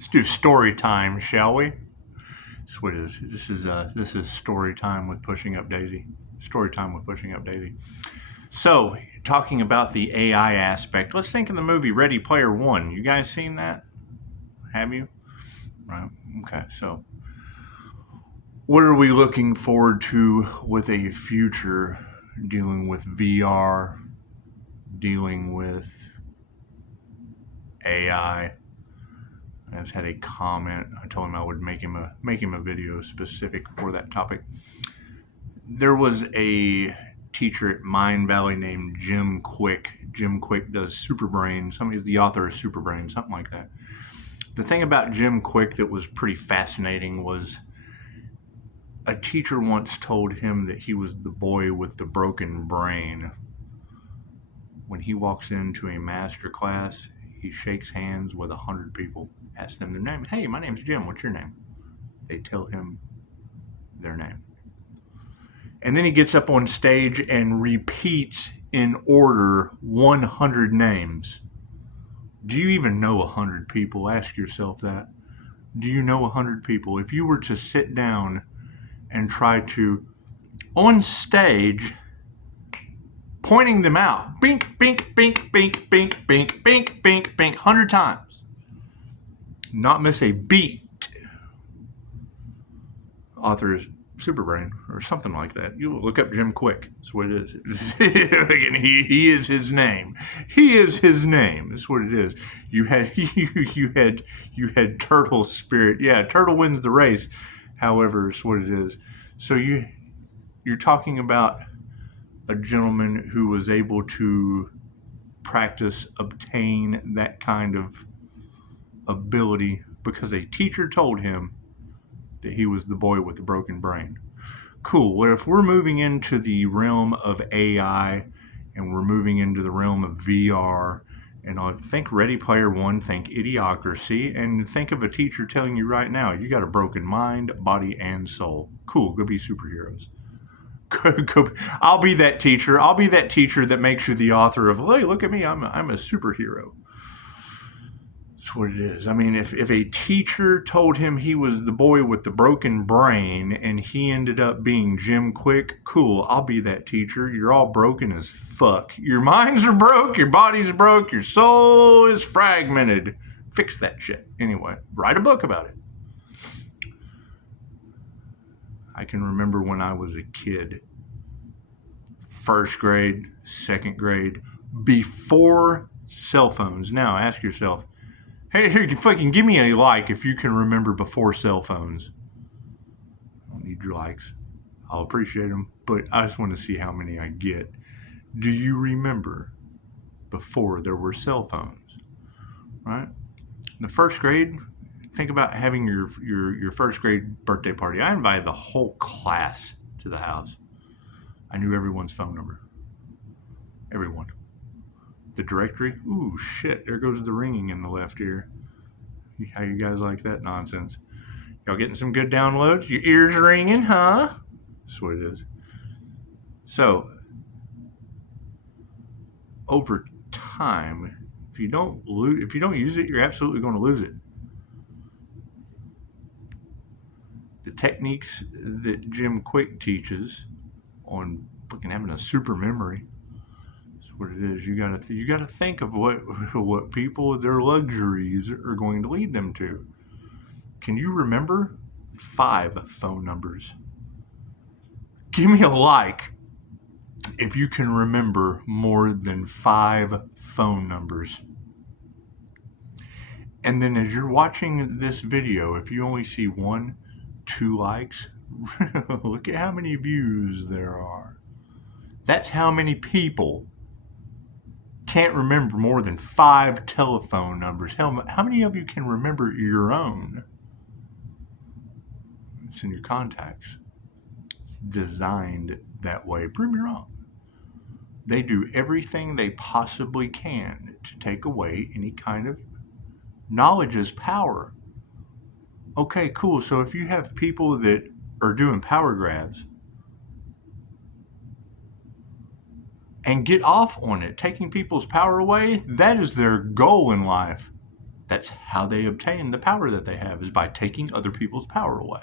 Let's do story time, shall we? That's what it is. This is story time with Pushing Up Daisy. Story time with Pushing Up Daisy. So, talking about the AI aspect, let's think of the movie Ready Player One. You guys seen that? Have you? Right. Okay. So, what are we looking forward to with a future dealing with VR, dealing with AI? I just had a comment. I told him I would make him a video specific for that topic. There was a teacher at Mind Valley named Jim Quick. Jim Quick does Superbrain. Somebody's the author of Superbrain, something like that. The thing about Jim Quick that was pretty fascinating was a teacher once told him that he was the boy with the broken brain. When he walks into a master class, he shakes hands with 100 people, asks them their name. Hey, my name's Jim. What's your name? They tell him their name. And then he gets up on stage and repeats in order 100 names. Do you even know 100 people? Ask yourself that. Do you know 100 people? If you were to sit down and try to, on stage, pointing them out, bink, bink, bink, bink, bink, bink, bink, bink, bink, 100 times. Not miss a beat. Author's Superbrain or something like that. You look up Jim Quick. That's what it is. And he is his name. He is his name. That's what it is. You had Turtle Spirit. Yeah, Turtle wins the race. However, it's what it is. So you're talking about a gentleman who was able to obtain that kind of ability because a teacher told him that he was the boy with the broken brain. Cool. Well, if we're moving into the realm of AI and we're moving into the realm of VR, and I think Ready Player One, think Idiocracy, and think of a teacher telling you right now, you got a broken mind, body, and soul. Cool. Go be superheroes. I'll be that teacher. I'll be that teacher that makes you the author of, hey, look at me, I'm a superhero. That's what it is. I mean, if a teacher told him he was the boy with the broken brain and he ended up being Jim Quick, cool, I'll be that teacher. You're all broken as fuck. Your minds are broke, your body's broke, your soul is fragmented. Fix that shit. Anyway, write a book about it. I can remember when I was a kid, first grade, second grade, before cell phones. Now, ask yourself, hey, fucking give me a like if you can remember before cell phones. I don't need your likes. I'll appreciate them, but I just want to see how many I get. Do you remember before there were cell phones? Right? In the first grade, think about having your first grade birthday party. I invited the whole class to the house. I knew everyone's phone number. Everyone. The directory, ooh, shit, there goes the ringing in the left ear. How you guys like that nonsense? Y'all getting some good downloads? Your ears ringing, huh? That's what it is. So, over time, if you don't use it, you're absolutely going to lose it. The techniques that Jim Quick teaches on fucking having a super memory, what it is. You gotta think of what people, their luxuries are going to lead them to. Can you remember 5 phone numbers? Give me a like if you can remember more than 5 phone numbers. And then as you're watching this video, if you only see 1, 2 likes, look at how many views there are. That's how many people can't remember more than 5 telephone numbers. Hell, how many of you can remember your own? It's in your contacts. It's designed that way. Prove me wrong. They do everything they possibly can to take away any kind of knowledge as power. Okay, cool. So if you have people that are doing power grabs, and get off on it, taking people's power away, that is their goal in life. That's how they obtain the power that they have, is by taking other people's power away.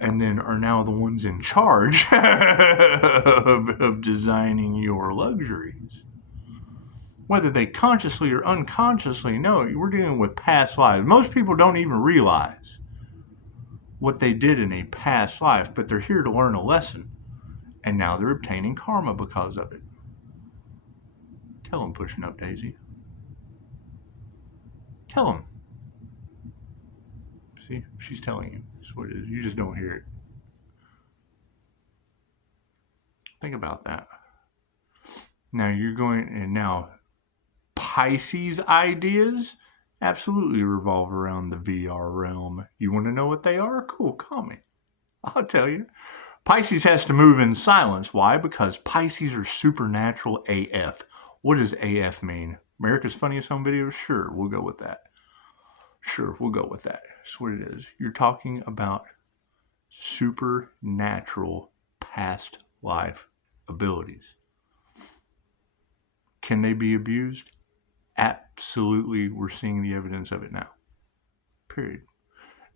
And then are now the ones in charge of designing your luxuries. Whether they consciously or unconsciously know, we're dealing with past lives. Most people don't even realize what they did in a past life, but they're here to learn a lesson. And now they're obtaining karma because of it. Tell them, pushing up, Daisy. Tell them. See, she's telling you. That's what it is. You just don't hear it. Think about that. Now you're going, and now Pisces ideas absolutely revolve around the VR realm. You want to know what they are? Cool, call me. I'll tell you. Pisces has to move in silence. Why? Because Pisces are supernatural AF. What does AF mean? America's Funniest Home Videos? Sure, we'll go with that. Sure, we'll go with that. That's what it is. You're talking about supernatural past life abilities. Can they be abused? Absolutely. We're seeing the evidence of it now. Period.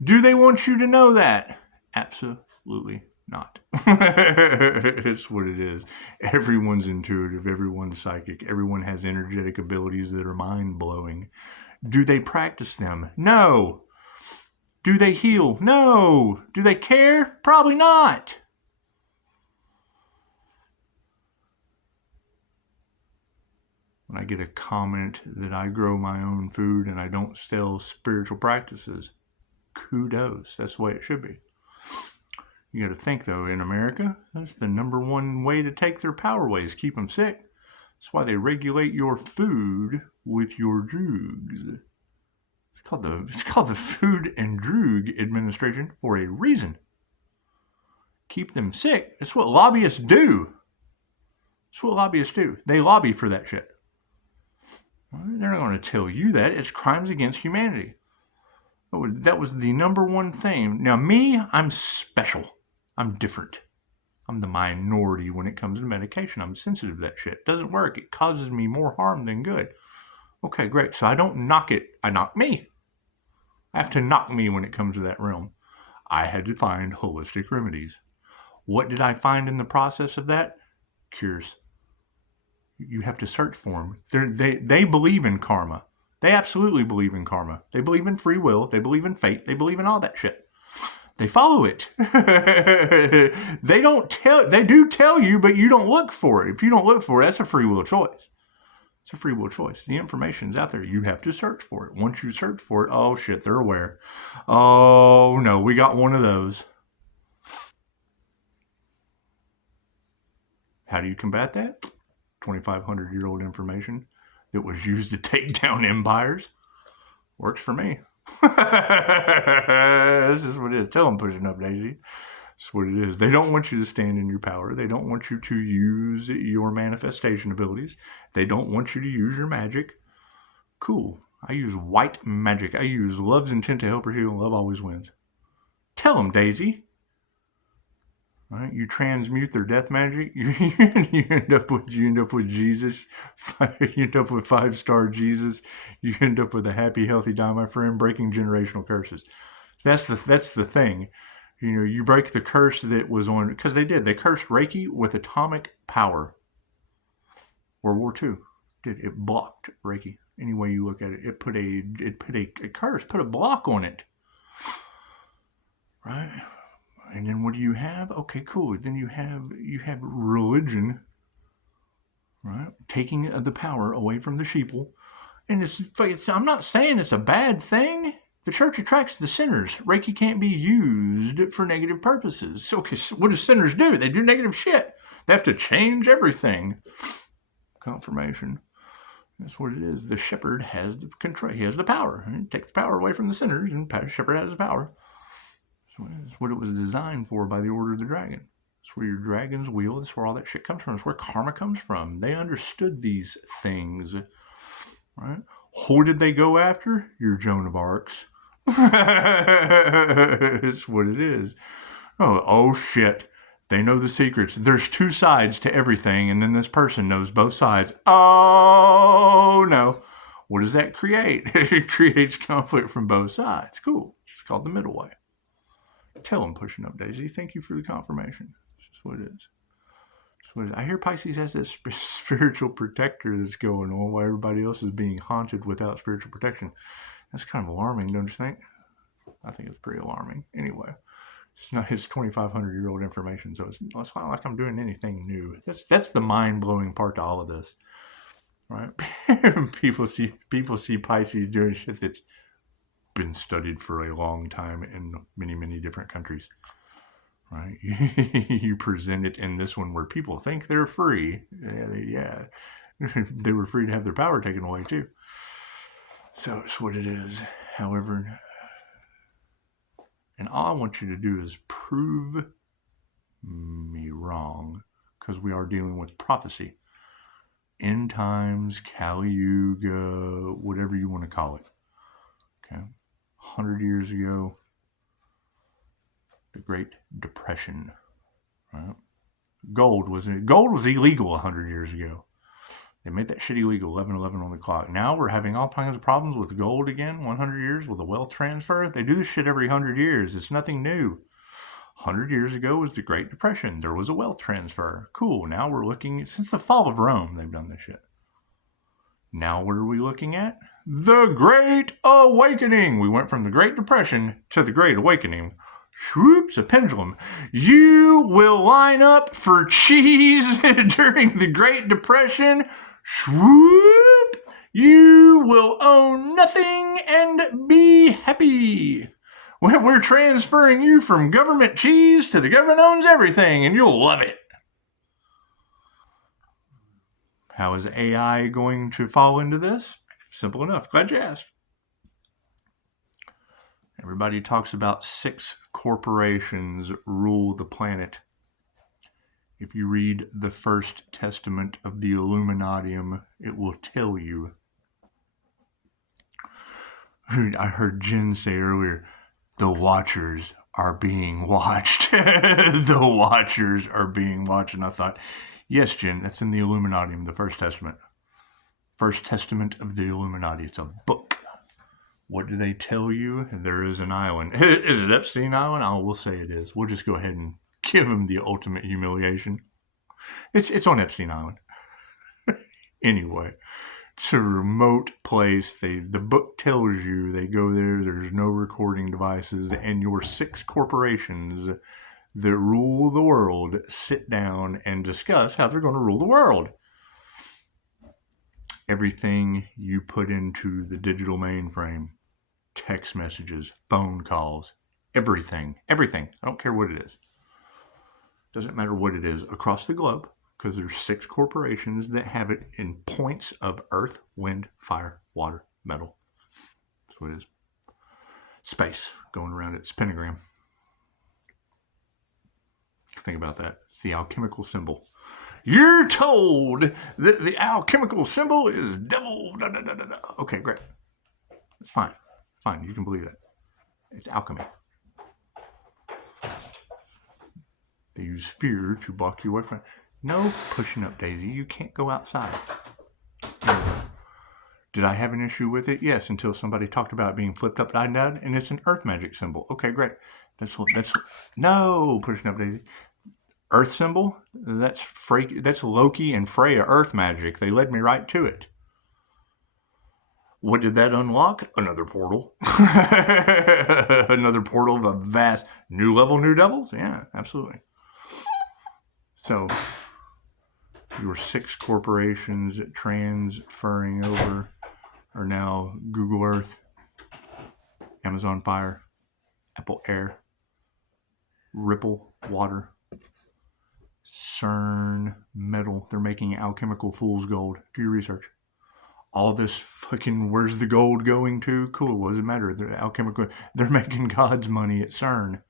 Do they want you to know that? Absolutely not. It's what it is. Everyone's intuitive. Everyone's psychic. Everyone has energetic abilities that are mind-blowing. Do they practice them? No. Do they heal? No. Do they care? Probably not. When I get a comment that I grow my own food and I don't sell spiritual practices, kudos. That's the way it should be. You got to think, though, in America, that's the number one way to take their power away is keep them sick. That's why they regulate your food with your drugs. It's called the Food and Drug Administration for a reason. Keep them sick. That's what lobbyists do. That's what lobbyists do. They lobby for that shit. They're not going to tell you that. It's crimes against humanity. That was the number one thing. Now, me, I'm special. I'm different. I'm the minority when it comes to medication. I'm sensitive to that shit. It doesn't work. It causes me more harm than good. Okay, great. So I don't knock it. I knock me. I have to knock me when it comes to that realm. I had to find holistic remedies. What did I find in the process of that? Cures. You have to search for them. They believe in karma. They absolutely believe in karma. They believe in free will. They believe in fate. They believe in all that shit. They follow it. They do tell you, but you don't look for it. If you don't look for it, that's a free will choice. It's a free will choice. The information's out there. You have to search for it. Once you search for it, oh shit, they're aware. Oh no, we got one of those. How do you combat that? 2,500-year-old information that was used to take down empires. Works for me. This is what it is. Tell them, pushing up, Daisy. That's what it is. They don't want you to stand in your power. They don't want you to use your manifestation abilities. They don't want you to use your magic. Cool. I use white magic. I use love's intent to help her heal, and love always wins. Tell them, Daisy. Right? You transmute their death magic. You end up with Jesus. You end up with 5-star Jesus. You end up with a happy, healthy die, my friend, breaking generational curses. So that's the thing. You know, you break the curse that was on, because they did. They cursed Reiki with atomic power. World War II did. It blocked Reiki. Any way you look at it, it put a curse, put a block on it. Right. And then what do you have? Okay, cool. Then you have religion, right? Taking the power away from the sheeple. And I'm not saying it's a bad thing. The church attracts the sinners. Reiki can't be used for negative purposes. So, okay, so what do sinners do? They do negative shit. They have to change everything. Confirmation. That's what it is. The shepherd has the control. He has the power. He takes the power away from the sinners, and the shepherd has the power. That's what it was designed for by the Order of the Dragon. That's where your dragon's wheel, that's where all that shit comes from. That's where karma comes from. They understood these things. Right? Who did they go after? Your Joan of Arcs. It's what it is. Oh shit. They know the secrets. There's two sides to everything, and then this person knows both sides. Oh no. What does that create? It creates conflict from both sides. Cool. It's called the middle way. Tell them, pushing up, Daisy. Thank you for the confirmation. That's just what it is. I hear Pisces has this spiritual protector that's going on while everybody else is being haunted without spiritual protection. That's kind of alarming, don't you think? I think it's pretty alarming. Anyway, it's not his 2,500-year-old information, so it's not like I'm doing anything new. That's the mind-blowing part to all of this, right? People see Pisces doing shit that's been studied for a long time in many, many different countries. Right? You present it in this one where people think they're free. Yeah, they were free to have their power taken away too. So it's what it is. However, and all I want you to do is prove me wrong, because we are dealing with prophecy. End times, Kali Yuga, whatever you want to call it. Okay, 100 years ago, the Great Depression, right? Gold was illegal 100 years ago. They made that shit illegal, 11/11 on the clock. Now we're having all kinds of problems with gold again, 100 years with a wealth transfer. They do this shit every 100 years. It's nothing new. 100 years ago was the Great Depression. There was a wealth transfer. Cool. Now we're looking, since the fall of Rome, they've done this shit. Now what are we looking at? The Great Awakening. We went from the Great Depression to the Great Awakening. Swoops, a pendulum. You will line up for cheese during the Great Depression. Swoop. You will own nothing and be happy. We're transferring you from government cheese to the government owns everything, and you'll love it. How is AI going to fall into this? Simple enough. Glad you asked. Everybody talks about 6 corporations rule the planet. If you read the First Testament of the Illuminatium, it will tell you. I heard Jen say earlier, the Watchers are being watched. The Watchers are being watched. And I thought, yes, Jen, that's in the Illuminatium, the First Testament. First Testament of the Illuminati. It's a book. What do they tell you? There is an island. Is it Epstein Island? Oh, we'll say it is. We'll just go ahead and give him the ultimate humiliation. It's on Epstein Island. Anyway, it's a remote place. The book tells you they go there. There's no recording devices, and your 6 corporations that rule the world sit down and discuss how they're going to rule the world. Everything you put into the digital mainframe, text messages, phone calls, everything. I don't care what it is. Doesn't matter what it is across the globe, because there's 6 corporations that have it in points of earth, wind, fire, water, metal. That's what it is. Space going around it. It's pentagram. Think about that. It's the alchemical symbol. You're told that the alchemical symbol is devil. Da, da, da, da, da. Okay, great. It's fine. Fine, you can believe that. It's alchemy. They use fear to block you away from it. No pushing up, Daisy. You can't go outside. Anyway, did I have an issue with it? Yes, until somebody talked about it being flipped upside down, and it's an earth magic symbol. Okay, great. That's no pushing up, Daisy. Earth symbol, that's Loki and Freya earth magic. They led me right to it. What did that unlock? Another portal. Another portal of a vast new level, new devils? Yeah, absolutely. So, your 6 corporations transferring over are now Google Earth, Amazon Fire, Apple Air, Ripple Water, CERN metal. They're making alchemical fool's gold. Do your research. All this fucking, where's the gold going to? Cool, what does it matter? They're alchemical. They're making God's money at CERN.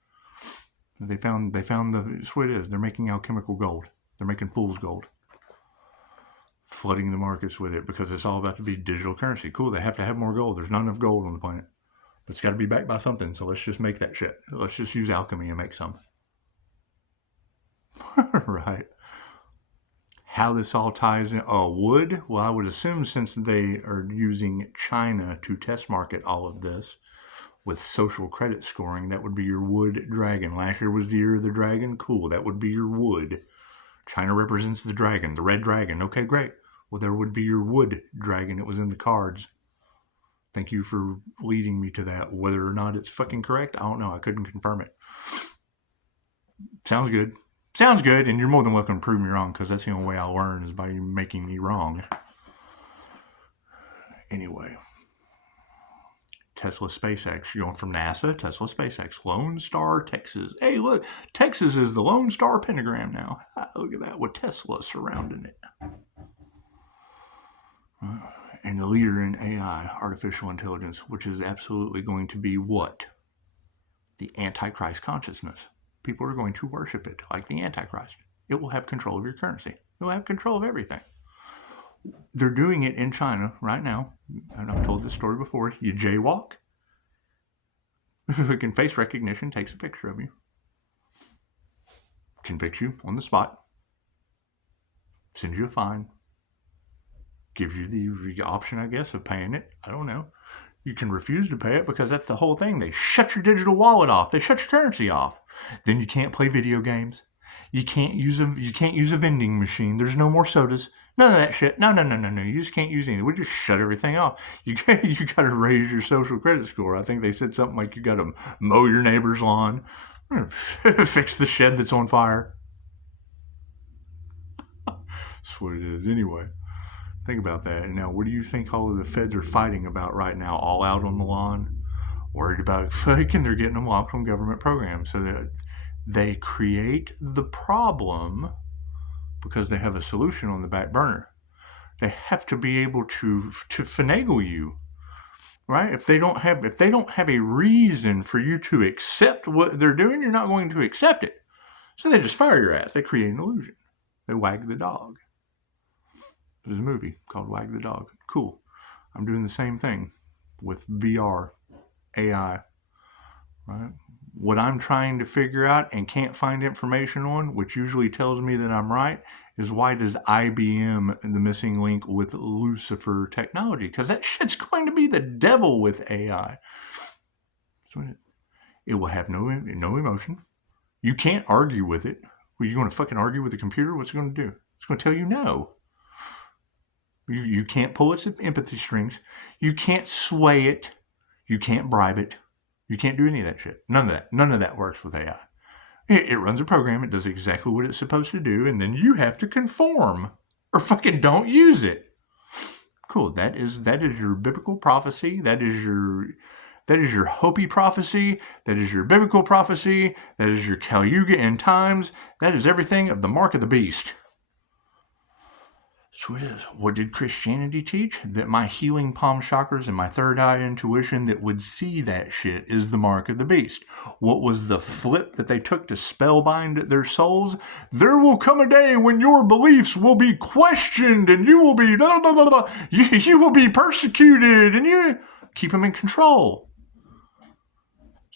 They found that's what it is. They're making alchemical gold. They're making fool's gold. Flooding the markets with it because it's all about to be digital currency. Cool, they have to have more gold. There's not enough gold on the planet. But it's got to be backed by something, so let's just make that shit. Let's just use alchemy and make some. Right. How this all ties in? Oh, wood? Well, I would assume since they are using China to test market all of this with social credit scoring, that would be your wood dragon. Last year was the year of the dragon. Cool. That would be your wood. China represents the dragon, the red dragon. Okay, great. Well, there would be your wood dragon. It was in the cards. Thank you for leading me to that. Whether or not it's fucking correct, I don't know. I couldn't confirm it. Sounds good. Sounds good, and you're more than welcome to prove me wrong, because that's the only way I'll learn is by you making me wrong. Anyway. Tesla SpaceX. You're going from NASA, Tesla SpaceX. Lone Star, Texas. Hey, look. Texas is the Lone Star pentagram now. Look at that with Tesla surrounding it. And the leader in AI, artificial intelligence, which is absolutely going to be what? The Antichrist consciousness. People are going to worship it like the Antichrist. It will have control of your currency. It will have control of everything. They're doing it in China right now. And I've told this story before. You jaywalk. Fucking face recognition takes a picture of you. Convicts you on the spot. Sends you a fine. Gives you the option, I guess, of paying it. I don't know. You can refuse to pay it because that's the whole thing. They shut your digital wallet off. They shut your currency off. Then you can't play video games. You can't use a vending machine. There's no more sodas. None of that shit. No. You just can't use anything. We just shut everything off. You got to raise your social credit score. I think they said something like you got to mow your neighbor's lawn, fix the shed that's on fire. That's what it is. Anyway. Think about that. And now, what do you think all of the feds are fighting about right now? All out on the lawn? Worried about faking, they're getting them locked from government programs. So that they create the problem because they have a solution on the back burner. They have to be able to finagle you. Right? If they don't have a reason for you to accept what they're doing, you're not going to accept it. So they just fire your ass. They create an illusion. They wag the dog. There's a movie called Wag the Dog. Cool. I'm doing the same thing with VR, AI, right? What I'm trying to figure out and can't find information on, which usually tells me that I'm right, is why does IBM the missing link with Lucifer technology? Because that shit's going to be the devil with AI. It will have no emotion. You can't argue with it. Are you going to fucking argue with the computer? What's it going to do? It's going to tell you no. You can't pull its empathy strings. You can't sway it. You can't bribe it. You can't do any of that shit. None of that works with AI. It runs a program. It does exactly what it's supposed to do. And then you have to conform or fucking don't use it. Cool. That is your biblical prophecy. That is your Hopi prophecy. That is your biblical prophecy. That is your Kali Yuga end times. That is everything of the mark of the beast. So it is. What did Christianity teach? That my healing palm chakras and my third eye intuition that would see that shit is the mark of the beast. What was the flip that they took to spellbind their souls? There will come a day when your beliefs will be questioned and you will be you will be persecuted and you keep them in control.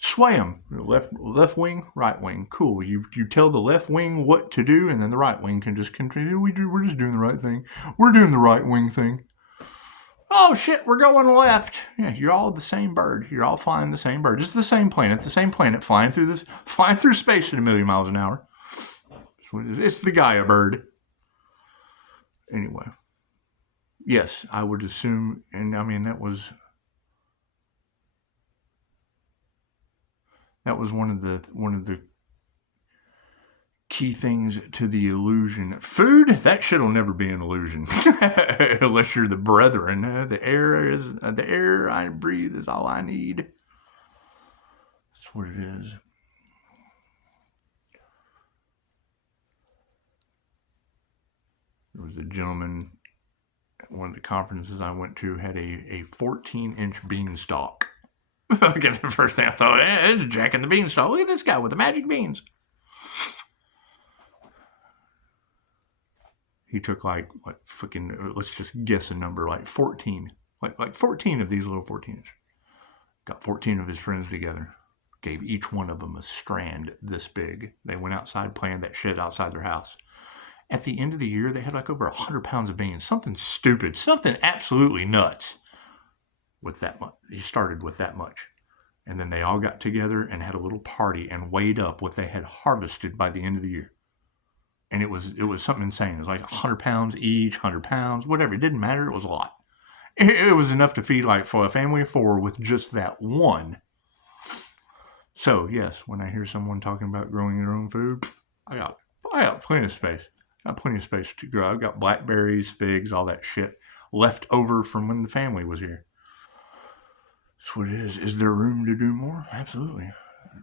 Sway them. Left wing, right wing. Cool. You tell the left wing what to do, and then the right wing can just continue. We're just doing the right thing. We're doing the right wing thing. Oh shit, we're going left. Yeah, you're all the same bird. You're all flying the same bird. It's the same planet. Flying through space at 1,000,000 miles an hour. It's the Gaia bird. Anyway. Yes, I would assume, and I mean that was one of the key things to the illusion. Food, that shit'll never be an illusion unless you're the brethren. The air I breathe is all I need. That's what it is. There was a gentleman at one of the conferences I went to had a 14-inch beanstalk. Again, the first thing I thought, it's Jack and the Beanstalk. Look at this guy with the magic beans. He took like fucking, let's just guess a number, like 14. Like 14 of these little 14-inch. Got 14 of his friends together. Gave each one of them a strand this big. They went outside playing that shit outside their house. At the end of the year, they had like over 100 pounds of beans. Something stupid, something absolutely nuts. With that much, he started with that much, and then they all got together and had a little party and weighed up what they had harvested by the end of the year. And it was something insane. It was like 100 pounds each, 100 pounds, whatever. It didn't matter. It was a lot. It was enough to feed like for a family of 4 with just that one. So yes, when I hear someone talking about growing their own food, I got plenty of space. I got plenty of space to grow. I've got blackberries, figs, all that shit left over from when the family was here. That's what it is. Is there room to do more? Absolutely.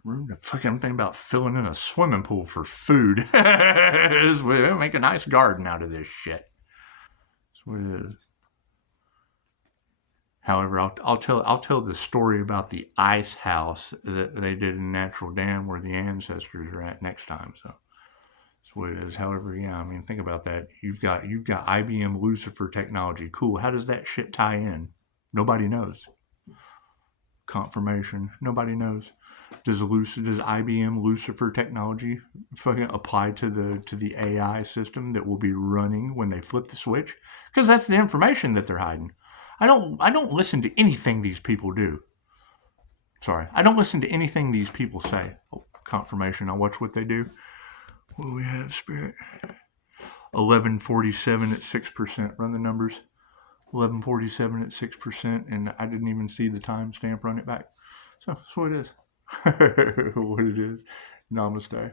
Room to fucking, I'm thinking about filling in a swimming pool for food. We'll make a nice garden out of this shit. That's what it is. However, I'll tell the story about the ice house that they did in Natural Dam where the ancestors are at next time. So that's what it is. However, yeah, I mean, think about that. You've got IBM Lucifer technology. Cool. How does that shit tie in? Nobody knows. Confirmation. Nobody knows. Does IBM Lucifer technology fucking apply to the AI system that will be running when they flip the switch? Because that's the information that they're hiding. I don't listen to anything these people do. Sorry, I don't listen to anything these people say. Oh, confirmation. I'll watch what they do. What do we have, Spirit? 1147 at 6%. Run the numbers. 1147 at 6%, and I didn't even see the timestamp. Run it back. So that's what it is. What it is. Namaste.